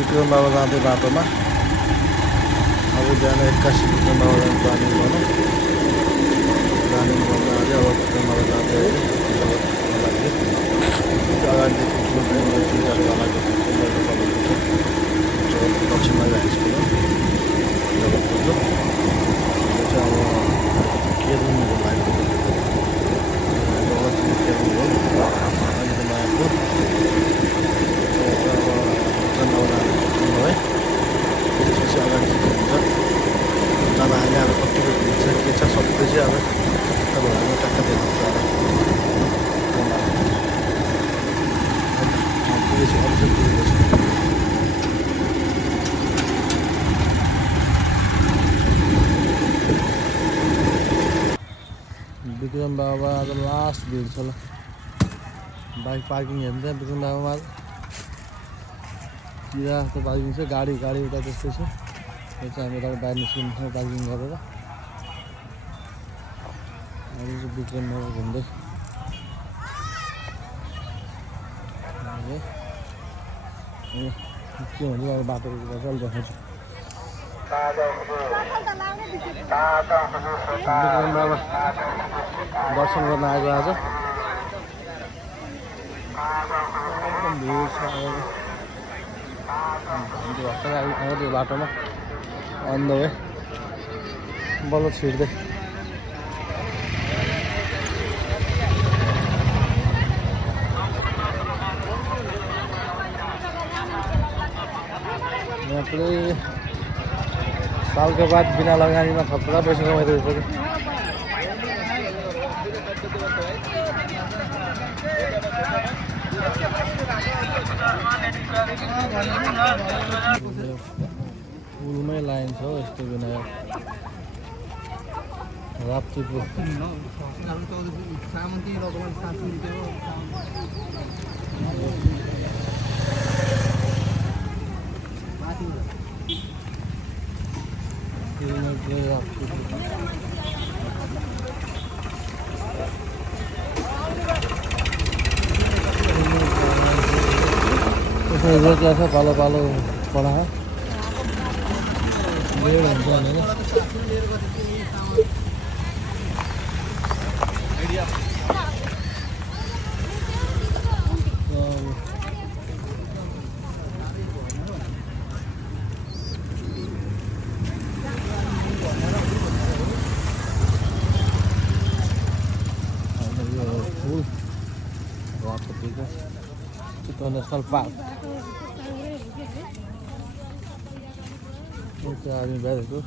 विक्रम बाबा जाँदै बाटोमा अब बिहान 81 विक्रम बाबा प्लानिङ गर्नु जाने अब विक्रम बाबा जाँदै अगाडिदेखि ठुलो ट्रेनमा 3-4 जनाको दक्षिण हाई स्कुल हो जगतपुरको यो चाहिँ अब केरुङको लागि जगतपुर केरुङ हो अहिले त मायापुर है त्यसपछि अगाडि के हुन्छ जान अहिले अब कतिको भिड छ के छ सबै चाहिँ अब तपाईँहरूलाई टक्क देखाउँछ पुगेपछि अरू चाहिँ पुगेको छ विक्रम बाबा आज लास्ट भिड छ ल बाइक पार्किङ हेर्नु चाहिँ विक्रम बाबामा किरा जस्तो पार्किङ छ गाडी उता त्यस्तै छ यो चाहिँ हामी यता बाहिर निस्किन्छौँ पार्किङ गरेर अहिले चाहिँ विक्रम बाबा घुम्दै के हुन्छ अब बाटोको चल देखाउँछु विक्रम बाबा दर्शन गर्न आएको आज एकदम भिड छ भर्खर आउँदै बाटोमा अन द वे बल्ल छिर्दै यहाँ पुरै सालको बाद बिना लगानीमा थप्रा पैसा कमाइरहेको छ पुलमै लाइन छ हौ यस्तो बिना राप्तीपुर रोक्ला छ पालो पालो पढा फुल राप्तीको चितवन नेसनल पार्क आर्मी ब्यारेकको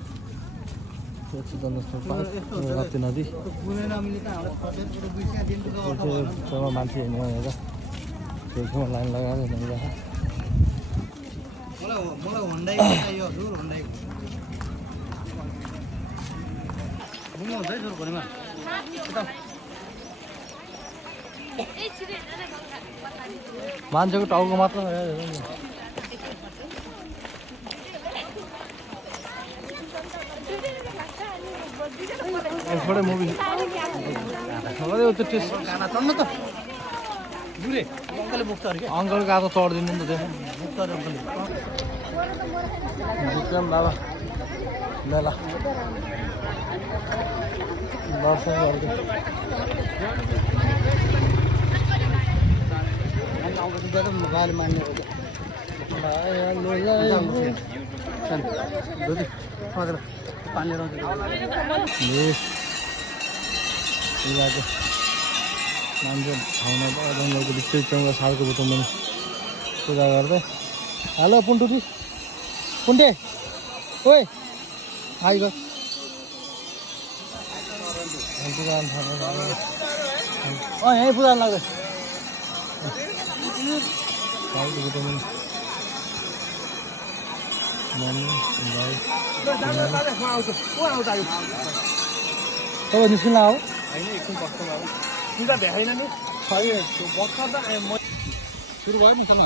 चितवन नेसनल पार्क राप्ती नदी छेउमा मान्छे हेर्नु भनेर छेउछेउमा लाइन लगाएर हिँडिरहेको मान्छेको टाउको मात्र थोड़े मूवी अंकल का तो तोड़ दिन तो विक्रम बाबा मेला दर्शन मोबाइल मान्ने मान्छे ठाउँमा जङ्गलको बिचै चौगा सालको बोटमा पूजा गर्दै हेलो पुन्टुटी पुन्टे ओए हाई गर यहीँ पूजा लाग्दै सालको बोटमा तपाईँ निस्किन हो भ्याएन नि भर्खर त सुरु भयो मसँग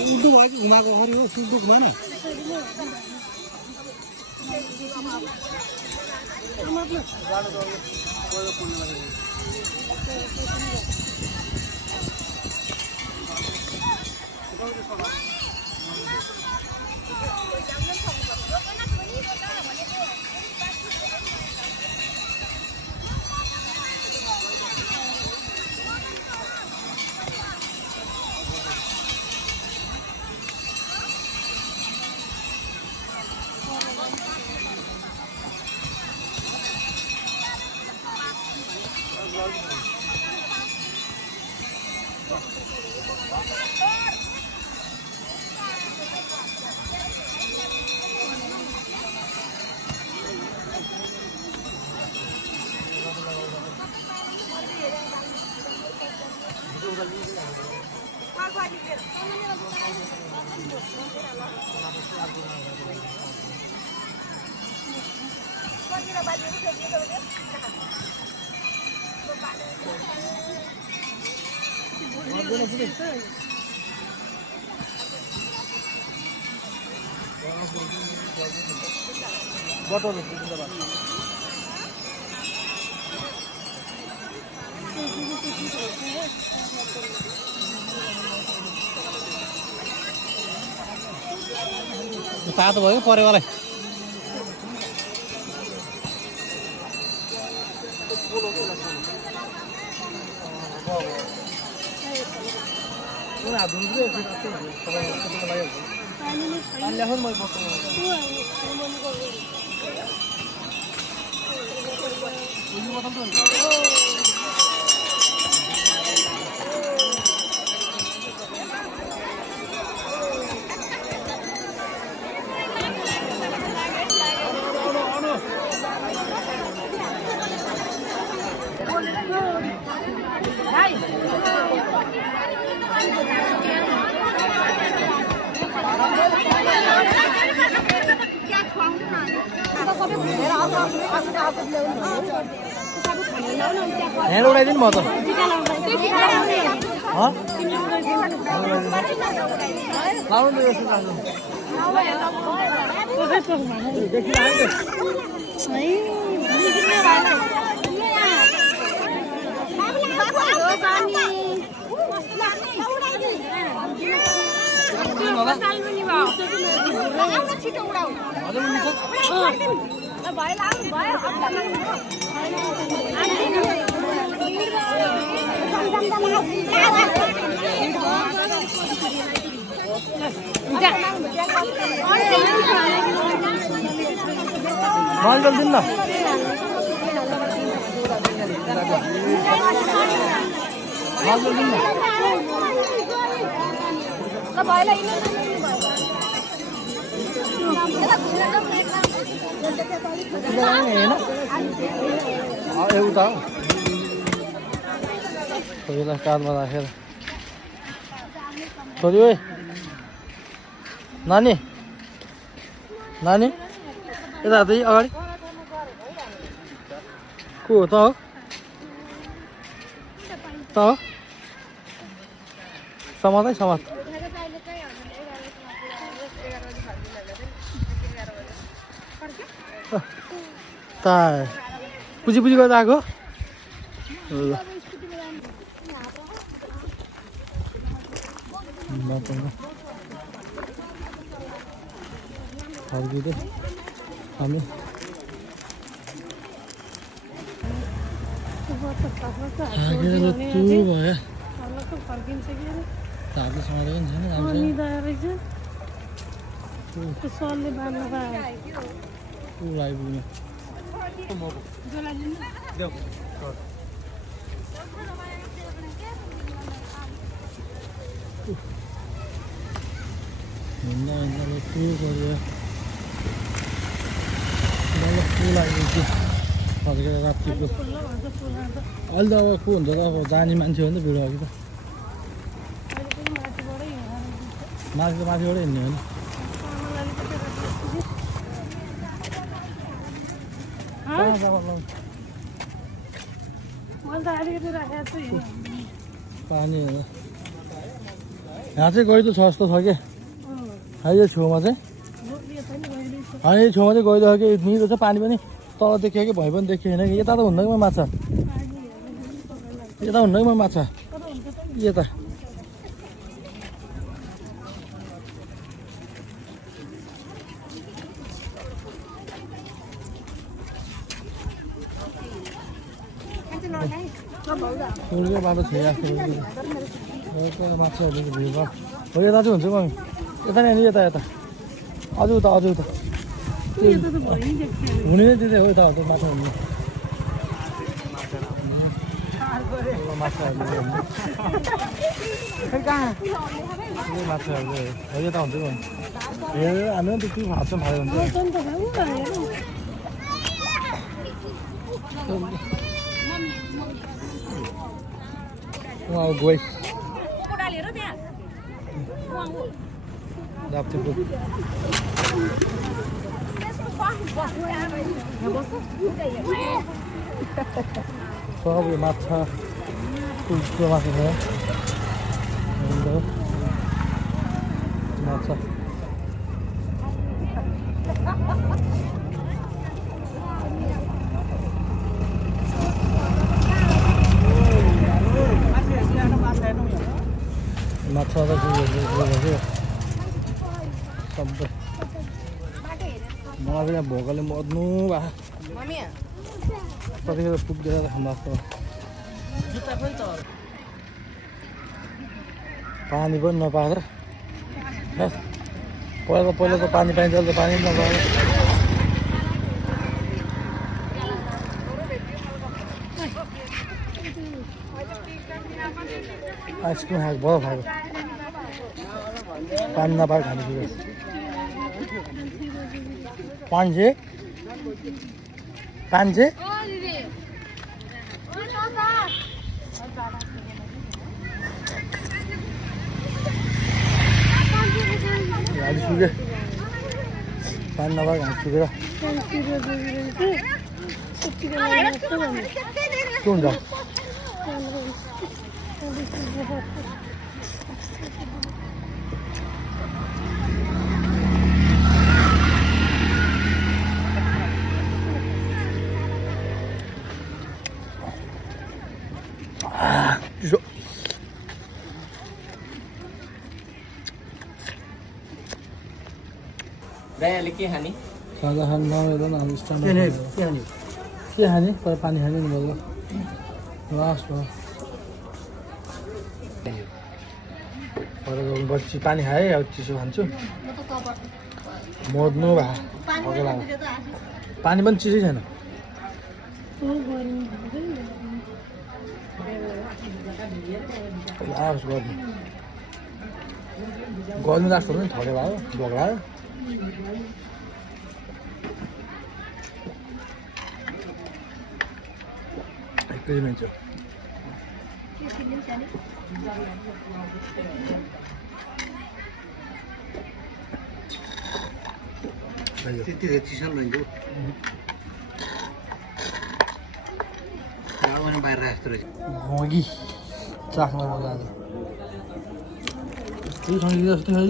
उर्दू भयो कि घुमाएको खरि हो सुर्दू घुमाएन तातो भयो परेवालाई यहाँ उडाइदिनु म त लाउनु मालजल दिन न मालजल दिन न एउटा छोरीलाई काँधमा राखेर छोरी ओइ नानी नानी यता त अगाडि को हो त हो त हो समातै समात ता पुजी पुजी गर्दा आएको फर्किँदै हामी भयो तातो समातेको पनि छैन आइपुग्ने हिँड्दा हिँड्दा टु गऱ्यो पुल आइपुग्यो फर्केर रातिको अहिले त अब को हुन्छ त अब जाने मान्छे हो नि त भिड अघि त माथिबाट हिँड्ने हो नि पानी यहाँ चाहिँ गइलो छ जस्तो छ कि यो छेउमा चाहिँ यो छेउमा चाहिँ गइलो छ कि निलो छ पानी पनि तल देखियो कि भइ पनि देखियो होइन कि यता त हुन्न कि माछा यता हुन्न कि माछा यता ठुलो बाटो छ यहाँ माछाहरू भिडभाड हो यता चाहिँ हुन्छ मम्मी यता नि यता यता अझ उता हुने नै त्यतै हो यता माछा हुने माछाहरू हो यता हुन्छ हेरेर हामी त्यति भाँच्छ भाइ हुन्छ उहाँ गए सब माछा ठुल्ठुलो माछा छ माछा माछा त सबै मलाई पनि भोकले मर्नु भयो कतिखेर पुग्दैन माछा पानी पनि नपाएर पहिला त पानी पाइन्छ अहिले त पानी पनि नपाएर आइसक्रिम खाएको भयो खाएको पानी नपाएर खानु सुरु पाँच सुके पानी नपाएर खानु सुकेर के हुन्छ के खाने खाजा खानु नमिल्दैन हामी के खाने तर पानी खाने नि भयो लास्ट भयो बच्ची पानी खाएँ अब चिसो खान्छु मर्नु भयो पानी पनि चिसै छैन गर्नु लाग्छ भने थकेर भयो भोग्लायो एक्सपेरिमेन्ट छ त्यति चिसो लैजाऊ बाहिर जस्तो रहेछ घोगी चाख्न मजा आएको त्यही खङ्गी जस्तो है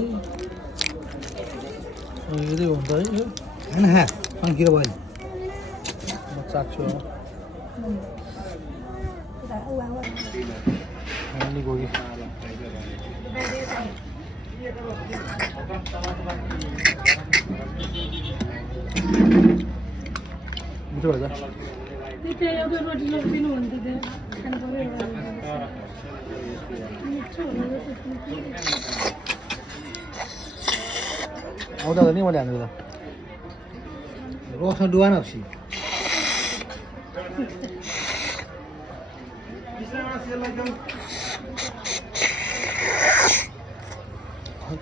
यदि हुन्छ है यो होइन खन्किएर भयो म चाख्छु अनि घोगी मिठो भएछ आउँदा नि मैले हानेको त रोक्न डुवान औसी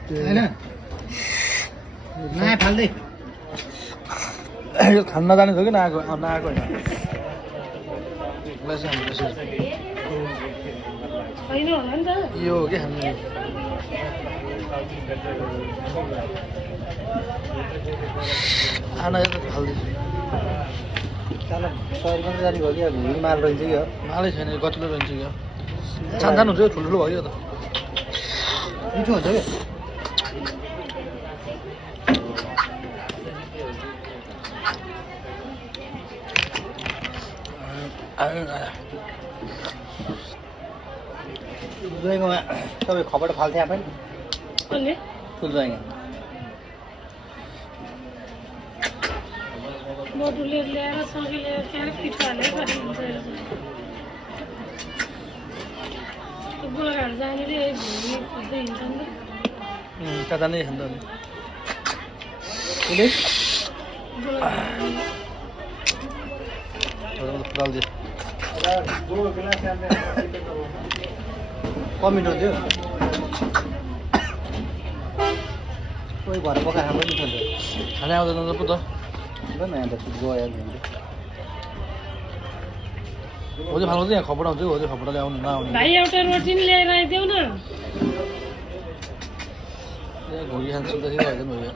होइन नआए फाल्दै यो खान नजाने थियो कि नआएको होइन यो हो कि हामी आना त फाल्दैछु सहरमा जाने भयो कि अब हिँड माल रहन्छ कि हो मालै छैन गतिलो रहन्छ क्या सानो हुन्छ ठुल्ठुलो भयो त मिठो हुन्छ क्या ज्वाइँकोमा तपाईँ खबर फाल्थ्यो आफै ठुलो ज्वाइँको मोटुले ल्याएर सँगै ल्याएर त्यहाँ पिठो हालेर पठाइदिन्छ गोलाघाट जानेले घुम्ने खोज्दै हिँड्छन् नि कता नै खान्छ अनि उसले डाल्दे कमिटो थियो कोही भएर पकाएर खानु पनि मिठो हुन्छ खाना आउँदैन त पो त ल न अन्त गयो होजे फाल्नु चाहिँ यहाँ खपडा हुन्छ होजे खपडाले आउनु नआउने भाइ एउटा रोटी नि ल्याएर आइदेऊ न घोगी खान्छ त भएन भयो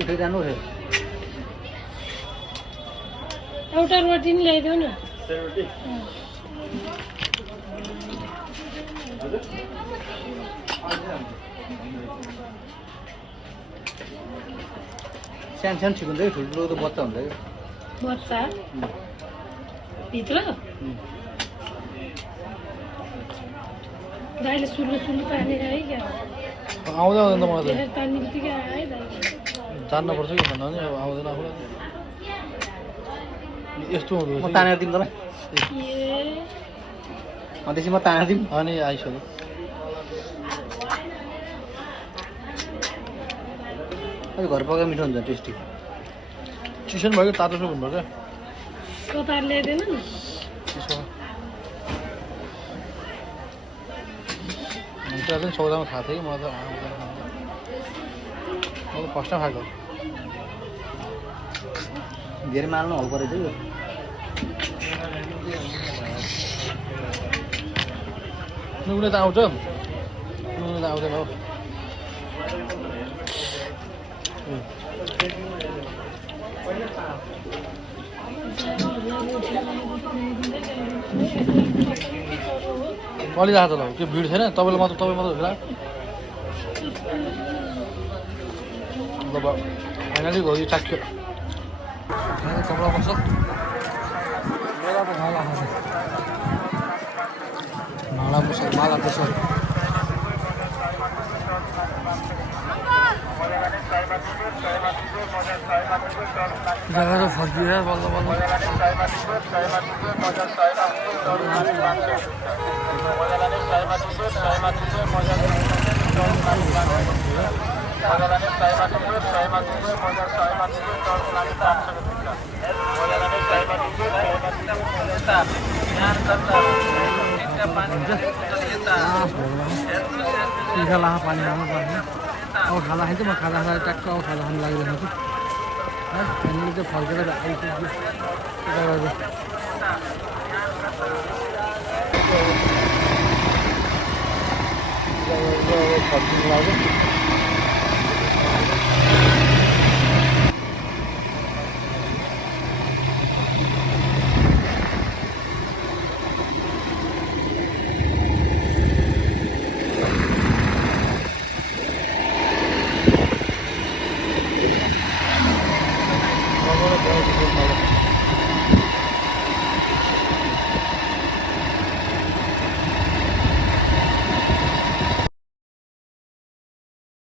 उठेर जानु थियो एउटा रोटी नि ल्याइदेऊ न सानो सानो ठिक हुन्छ कि ठुल्ठुलो त बच्चा हुन्छ कि बच्चा भित्र दाइले सुल्लो सुल्लो पानी आयो क्या आउँदै आउँदैन त मलाई धेरै पानी बित्तिकै आयो है दाइ त जान्नुपर्छ कि भन्दा पनि अब आउँदैन आफूलाई यस्तो हुँदो म रहेछ तानेर दिउँ तँलाई ए त्यसपछि म तानेर दिउँ अनि आइसक्यो अझ घर पकाएको मिठो हुन्छ टेस्टी चिसन भयो तातो सुप हुनुपर्छ कतार ल्याइदिएन नि चिसो हुन्छ चाहिँ सौदामा खाएको थिएँ कि म त फर्स्ट टाइम खाएको धेरै माल्नु हल्को रहेछ यो उसले त आउँछ उसले त आउँदैन हो चलिरहेको त त्यो भिड छैन तपाईँ मात्र होला अब फाइनली घोगी चाख्यो कपडा पर्छ माला पर्छ माला पर्छ जग्गा त फर्कियो बल्ल बल्ल लाहा पानी राम्रो पर्ने अब खाजा खान्छ म खाजा खाएर ट्याक्क अब खाजा खानु लागिरहेको छु है फ्यामिली चाहिँ फर्केर आइपुग्यो फर्किनु लाग्यो